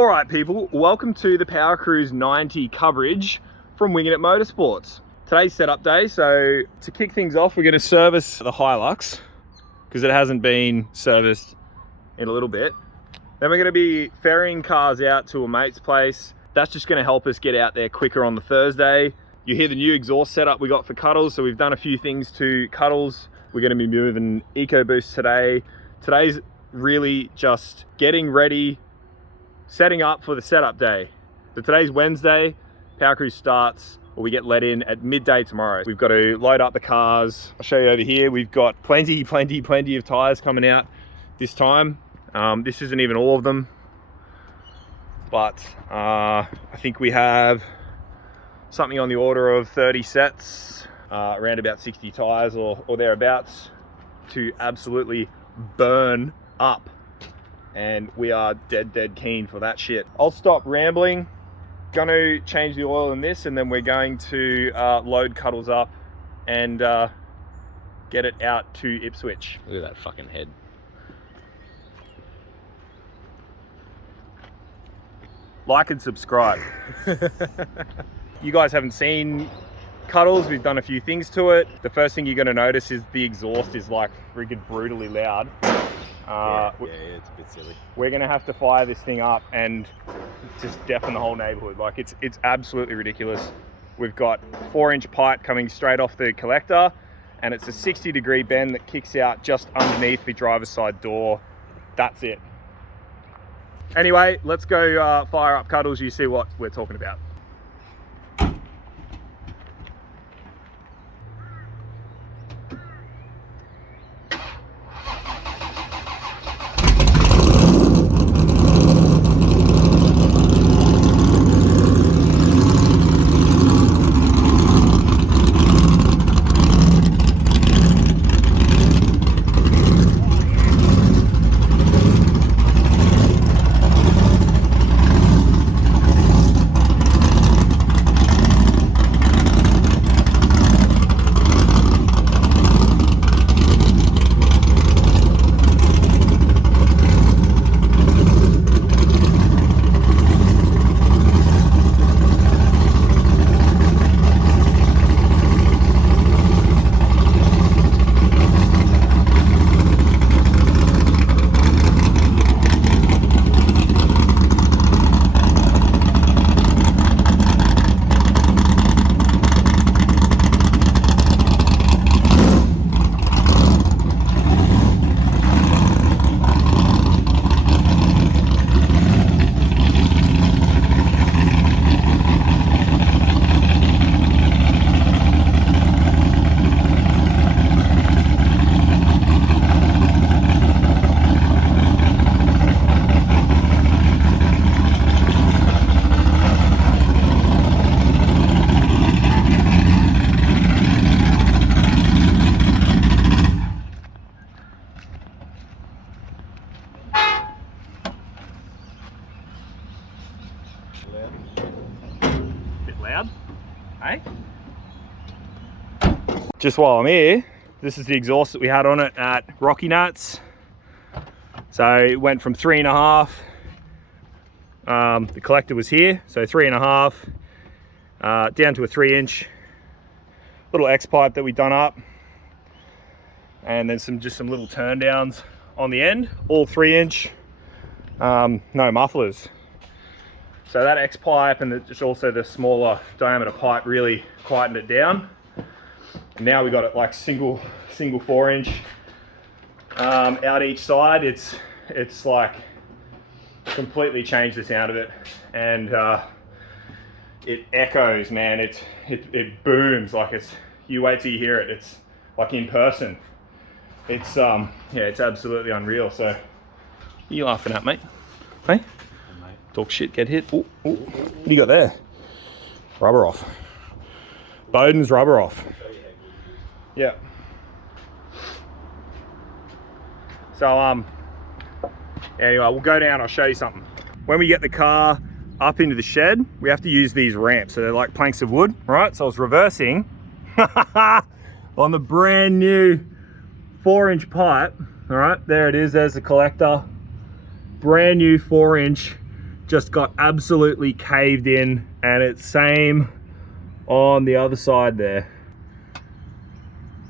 All right, people, welcome to the Powercruise 90 coverage from Winginit Motorsports. Today's setup day, so to kick things off, we're going to service the Hilux because it hasn't been serviced in a little bit. Then we're going to be ferrying cars out to a mate's place. That's just going to help us get out there quicker on the Thursday. You hear the new exhaust setup we got for Cuddles, so we've done a few things to Cuddles. We're going to be moving EcoBoost today. Today's really just getting ready, setting up for the setup day. So today's Wednesday, Powercruise starts, or we get let in at midday tomorrow. We've got to load up the cars. I'll show you over here. We've got plenty of tires coming out this time. This isn't even all of them, but I think we have something on the order of 30 sets, around about 60 tires or thereabouts to absolutely burn up. And we are dead keen for that shit. I'll stop rambling. Gonna change the oil in this, and then we're going to load Cuddles up and get it out to Ipswich. Look at that fucking head. Like and subscribe. You guys haven't seen Cuddles. We've done a few things to it. The first thing you're gonna notice is the exhaust is like freaking brutally loud. Yeah, it's a bit silly. We're gonna have to fire this thing up and just deafen the whole neighborhood. Like it's absolutely ridiculous. We've got 4-inch pipe coming straight off the collector, and it's a 60-degree bend that kicks out just underneath the driver's side door. That's it. Anyway, let's go fire up Cuddles. You see what we're talking about. Loud, hey? Just while I'm here, this is the exhaust that we had on it at Rocky Nuts. So it went from 3.5. The collector was here, so 3.5, down to a 3-inch little X pipe that we done up, and then just some little turn downs on the end, all 3-inch, no mufflers. So that X pipe and just also the smaller diameter pipe really quietened it down. And now we got it like single 4-inch out each side. It's like completely changed the sound of it, and it echoes, man. It booms like it's. You wait till you hear it. It's like in person. It's yeah, it's absolutely unreal. So, what are you laughing at, mate? Hey? Talk shit, get hit. Ooh, ooh. What do you got there? Rubber off. Bowden's rubber off. Yeah. So anyway, we'll go down, I'll show you something. When we get the car up into the shed, we have to use these ramps. So they're like planks of wood, right? So I was reversing on the brand new 4-inch pipe. All right, there it is, there's the collector. Brand new 4-inch just got absolutely caved in, and it's same on the other side there.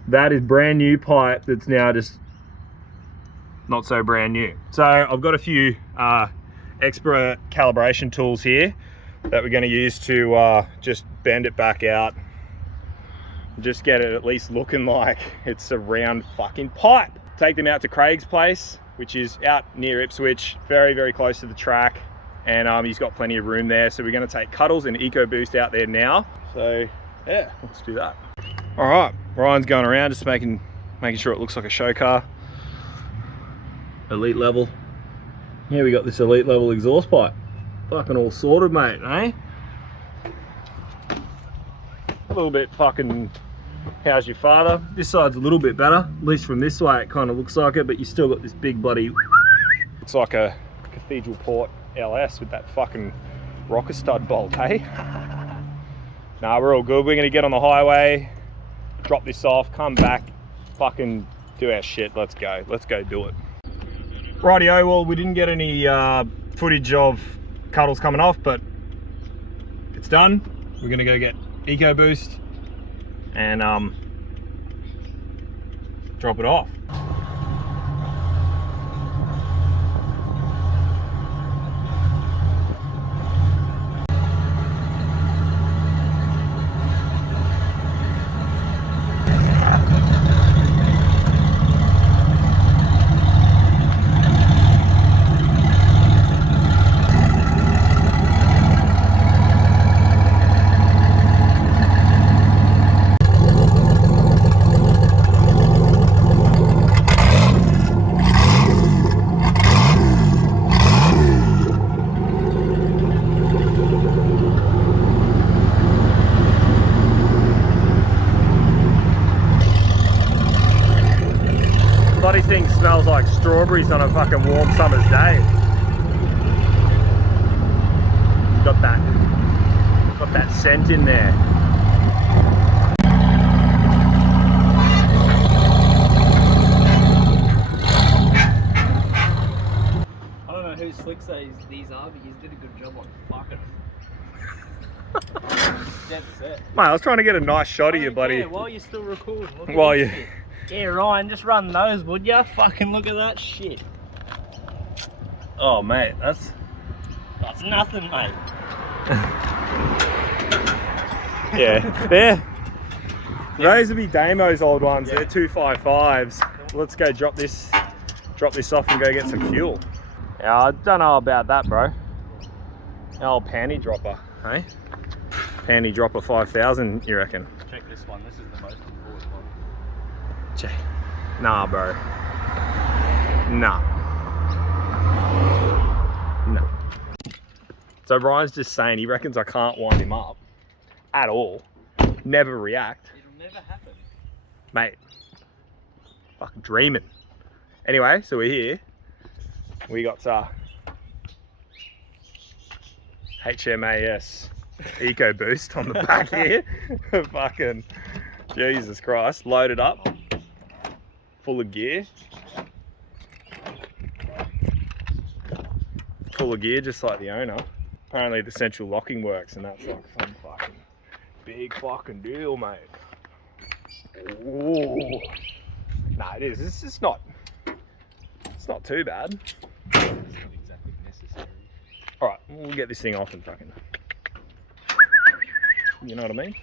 That is brand new pipe that's now just not so brand new. So I've got a few expert calibration tools here that we're going to use to just bend it back out, just get it at least looking like it's a round fucking pipe. Take them out to Craig's place, which is out near Ipswich, very, very close to the track, and he's got plenty of room there. So we're going to take Cuddles and EcoBoost out there now. So yeah, let's do that. All right, Ryan's going around just making sure it looks like a show car. Elite level. Here we got this elite level exhaust pipe. Fucking all sorted, mate, eh? A little bit fucking, how's your father? This side's a little bit better, at least from this way it kind of looks like it, but you still got this big bloody, it's like a Cathedral Port LS with that fucking rocker stud bolt, hey? Nah, we're all good. We're gonna get on the highway, drop this off, come back, fucking do our shit. Let's go do it. Rightio, well, we didn't get any footage of Cuddles coming off, but it's done. We're gonna go get EcoBoost and drop it off. Bloody thing smells like strawberries on a fucking warm summer's day. Got that scent in there. I don't know whose slicks these are, but you did a good job on fucking them. Dead set. Mate, I was trying to get a nice shot of you, buddy. Yeah, while you're still recording. Look at While this you... shit. Yeah, Ryan, just run those, would ya? Fucking look at that shit. Oh, mate, that's nothing, mate. yeah, there. Those would be Damo's old ones. Yeah. They're 255s. Let's go drop this off and go get some fuel. Yeah, I don't know about that, bro. Our old panty dropper, hey? Panty dropper 5000, you reckon? Check this one. This is the most important one. Nah, bro. Nah. No. So Ryan's just saying he reckons I can't wind him up at all. Never react. It'll never happen. Mate. Fucking dreaming. Anyway, so we're here. We got HMAS EcoBoost on the back here. Fucking Jesus Christ. Loaded up. Full of gear. Full of gear, just like the owner. Apparently the central locking works, and that's like some fucking big fucking deal, mate. Ooh. Nah, it is. It's just not. It's not too bad. It's not exactly necessary. All right, we'll get this thing off and fucking. You know what I mean?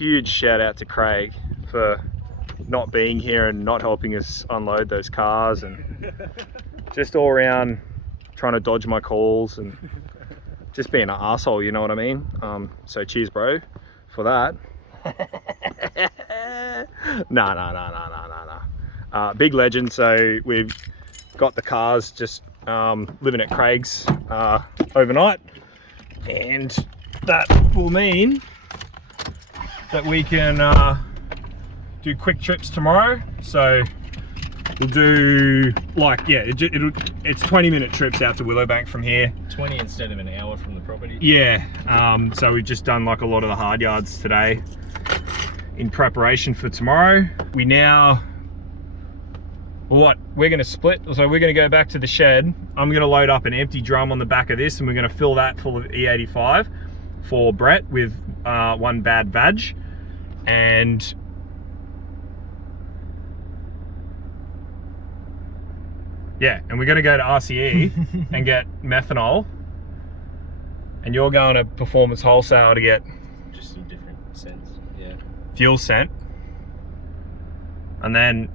huge shout out to Craig for not being here and not helping us unload those cars, and just all around trying to dodge my calls and just being an arsehole, you know what I mean? So cheers, bro, for that. No. Big legend. So we've got the cars just living at Craig's overnight, and that will mean that we can do quick trips tomorrow. So we'll do like, yeah, it's 20-minute trips out to Willowbank from here. 20 instead of an hour from the property. Yeah, so we've just done like a lot of the hard yards today in preparation for tomorrow. We now, we're gonna split. So we're gonna go back to the shed. I'm gonna load up an empty drum on the back of this, and we're gonna fill that full of E85 for Brett with one bad vag. And yeah, and we're gonna go to RCE and get methanol, and you're going to Performance Wholesale to get Just some different scents. Yeah. fuel scent. And then,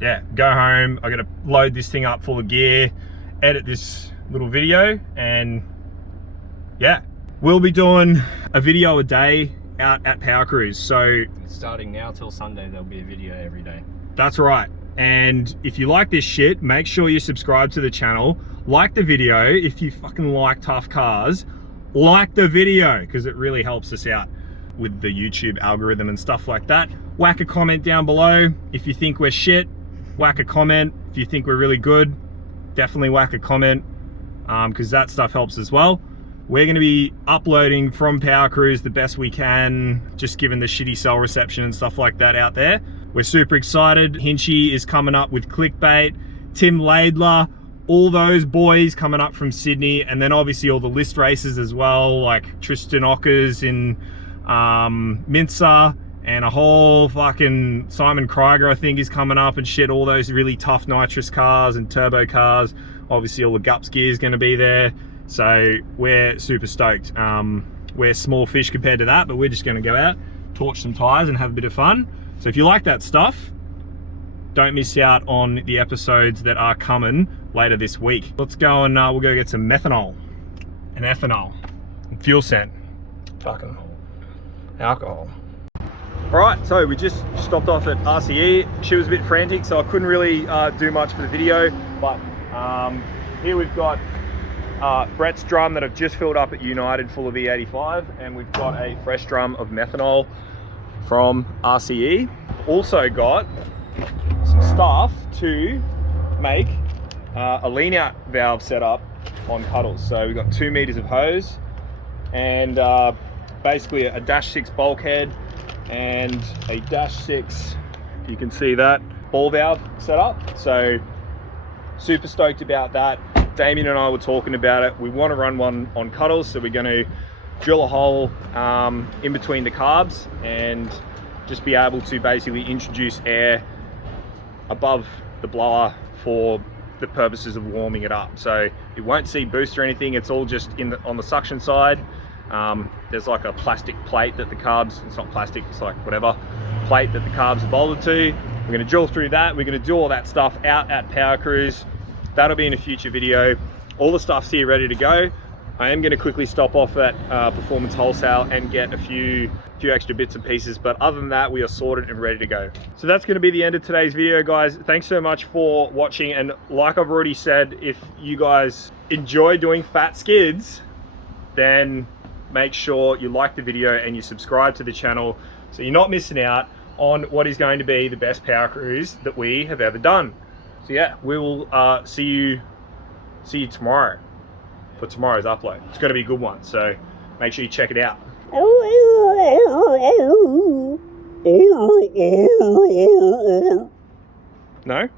yeah, go home. I gotta load this thing up full of gear, edit this little video, and yeah, we'll be doing a video a day out at Powercruise. So Starting now till Sunday, there'll be a video every day. that's right. And if you like this shit, make sure you subscribe to the channel, like the video. If you fucking like tough cars, like the video, because it really helps us out with the YouTube algorithm and stuff like that. Whack a comment down below. If you think we're shit, whack a comment. If you think we're really good, definitely whack a comment, because that stuff helps as well. We're going to be uploading from Powercruise the best we can, just given the shitty cell reception and stuff like that out there. We're super excited. Hinchy is coming up with Clickbait, Tim Laidler, all those boys coming up from Sydney, and then obviously all the list races as well, like Tristan Ockers in Mincer, and a whole fucking Simon Krieger I think is coming up and shit, all those really tough nitrous cars and turbo cars. Obviously all the Gups gear is going to be there, so we're super stoked. We're small fish compared to that, but we're just going to go out, torch some tires and have a bit of fun. So if you like that stuff, don't miss out on the episodes that are coming later this week. Let's go and we'll go get some methanol and ethanol and fuel scent. Fucking alcohol. All right, so we just stopped off at RCE. She was a bit frantic, so I couldn't really do much for the video, but here we've got Brett's drum that I've just filled up at United full of E85, and we've got a fresh drum of methanol from RCE. Also got some stuff to make a lean out valve setup on Cuddles. So we've got 2 meters of hose and basically a -6 bulkhead and a -6, you can see that, ball valve setup. So super stoked about that. Damien and I were talking about it. We want to run one on Cuddles, so we're going to drill a hole in between the carbs and just be able to basically introduce air above the blower for the purposes of warming it up. So it won't see boost or anything. It's all just on the suction side. There's like a plastic plate that the carbs, it's not plastic, it's like whatever plate that the carbs are bolted to. We're going to drill through that. We're going to do all that stuff out at Powercruise. That'll be in a future video. All the stuff's here ready to go. I am going to quickly stop off at Performance Wholesale and get a few extra bits and pieces, but other than that, we are sorted and ready to go. So that's going to be the end of today's video, guys. Thanks so much for watching, and like I've already said, if you guys enjoy doing fat skids, then make sure you like the video and you subscribe to the channel so you're not missing out on what is going to be the best Powercruise that we have ever done. So yeah, we will see you tomorrow for tomorrow's upload. It's going to be a good one, so make sure you check it out. No?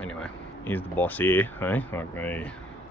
Anyway, here's the boss here, hey? Like me.